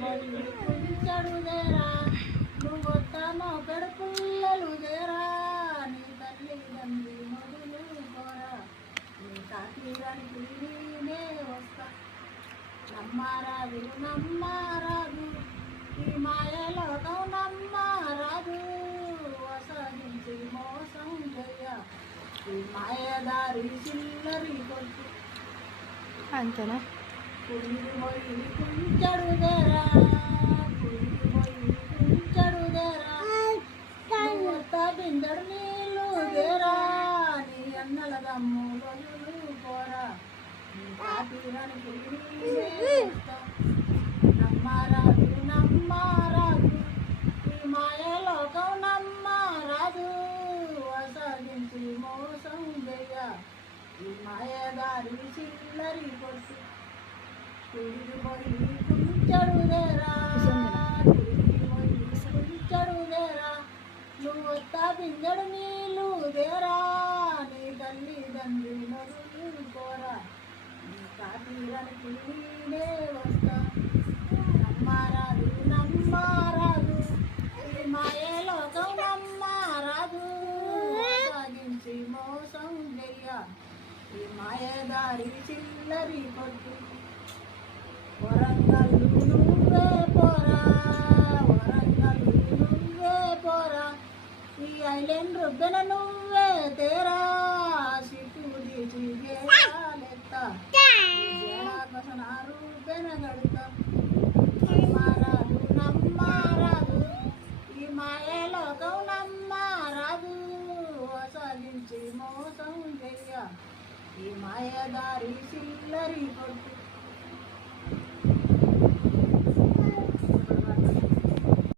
కుంచడుదేరా నువ్వొత్తామో పెడుపుల్లలు దేరా నీ తల్లి తండ్రి మొదలు కోరా నీ తాతీరానికి నేనే వస్తా నమ్మారాదు నమ్మారాదు ఈ మాయలోకం నమ్మారాదు వసగించి మోసం చెయ్య ఈ మాయదారి చిల్లరి కొట్టు అంతేనా పోయి కుంచడుదేరా కుంచడుదేరా బిందడు నీళ్ళు దేరా నీ అన్నల దమ్ము రోజులు పోరా నీ తాతీరానికి నమ్మారాదు నమ్మారాదు ఈ మాయలోకం నమ్మారాదు వసగించి మోసం చెయ్య ఈ మాయదారి చిల్లరి కొట్టు పోయి కుంచడుదేరా కుంచడుదేరా నువ్వొత్తా బిందెడు నీళ్ళు దేరా నీ తల్లి తండ్రి నరులు కోరా నీ తాతీరానికి నేనే వస్తా నమ్మారాదు నమ్మారాదు ఈ మాయలోకం నమ్మారాదు సాగించి మోసం చెయ్య ఈ మాయదారి చిల్లరి కొట్టు వరంగల్లు నువ్వే పోరా వరంగల్లు నువ్వే పోరా ఈ ఐలెండ్ రుబ్బెన నువ్వే తేరా సిట్టు తీసి లెక్క కోసం రుబ్బెన గడుతా నమ్మారాదు నమ్మారాదు ఈ మాయలోకం నమ్మారాదు వసగించి మోసం చెయ్య ఈ మాయదారి చిల్లరి కొట్టు